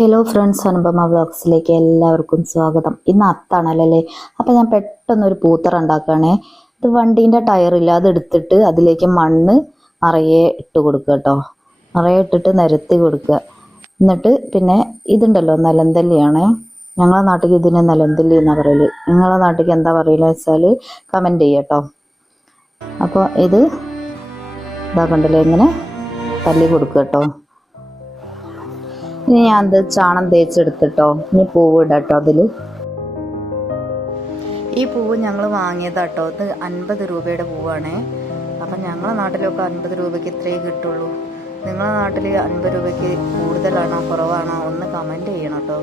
Hello friends, Anupama വ്ളോഗ്സിലേക്ക് എല്ലാവർക്കും സ്വാഗതം. ഇന്ന് അത്താണല്ലേ. അപ്പം ഞാൻ പെട്ടെന്നൊരു പൂത്തറ ഉണ്ടാക്കുകയാണേ. ഇത് വണ്ടീൻ്റെ ടയറില്ല, അതെടുത്തിട്ട് അതിലേക്ക് മണ്ണ് നിറയെ ഇട്ട് കൊടുക്കുക കേട്ടോ. നിറയെ ഇട്ടിട്ട് നിരത്തി കൊടുക്കുക. എന്നിട്ട് പിന്നെ ഇതുണ്ടല്ലോ, നിലന്തല്ലിയാണ്. ഞങ്ങളെ നാട്ടിൽ ഇതിന് നിലന്തല്ലി എന്നാണ് പറയല്. നിങ്ങളെ നാട്ടിൽ എന്താ പറയില്ല വെച്ചാൽ കമൻറ്റ് ചെയ്യുക കേട്ടോ. അപ്പോൾ ഇത് ഇതാക്കണ്ടല്ലോ, ഇങ്ങനെ തല്ലി കൊടുക്കുക കേട്ടോ. ഇനി ഞാൻ അത് ചാണം തേച്ചെടുത്തിട്ടോ. ഇനി പൂവ് ഇടാട്ടോ അതിൽ. ഈ പൂവ് ഞങ്ങൾ വാങ്ങിയതാട്ടോ. ഇത് 50 രൂപയുടെ പൂവാണേ. അപ്പം ഞങ്ങളെ നാട്ടിലൊക്കെ 50 രൂപയ്ക്ക് ഇത്രയേ കിട്ടുള്ളൂ. നിങ്ങളെ നാട്ടിൽ 50 രൂപയ്ക്ക് കൂടുതലാണോ കുറവാണോ ഒന്ന് കമൻറ്റ് ചെയ്യണം കേട്ടോ.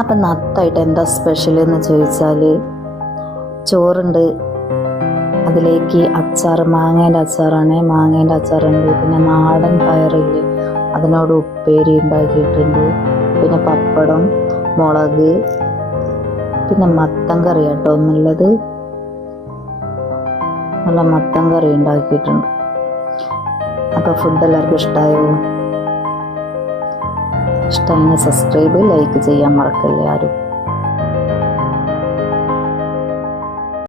അപ്പം നത്തായിട്ട് എന്താ സ്പെഷ്യൽ എന്ന് ചോദിച്ചാൽ, ചോറുണ്ട്, അതിലേക്ക് അച്ചാർ, മാങ്ങേൻ്റെ അച്ചാറാണ്. മാങ്ങേൻ്റെ അച്ചാറുണ്ട്, പിന്നെ നാടൻ പയറില്ലേ അതിനോട് ഉപ്പേരി ഉണ്ടാക്കിയിട്ടുണ്ട്, പിന്നെ പപ്പടം, മുളക്, പിന്നെ മത്തൻ കറി കേട്ടോ എന്നുള്ളത്. നല്ല മത്തൻ കറി ഉണ്ടാക്കിയിട്ടുണ്ട്. അപ്പോൾ ഫുഡ് എല്ലാവർക്കും ഇഷ്ടമായോ? ഇഷ്ടമായി സബ്സ്ക്രൈബ്, ലൈക്ക് ചെയ്യാൻ മറക്കല്ലേ ആരും.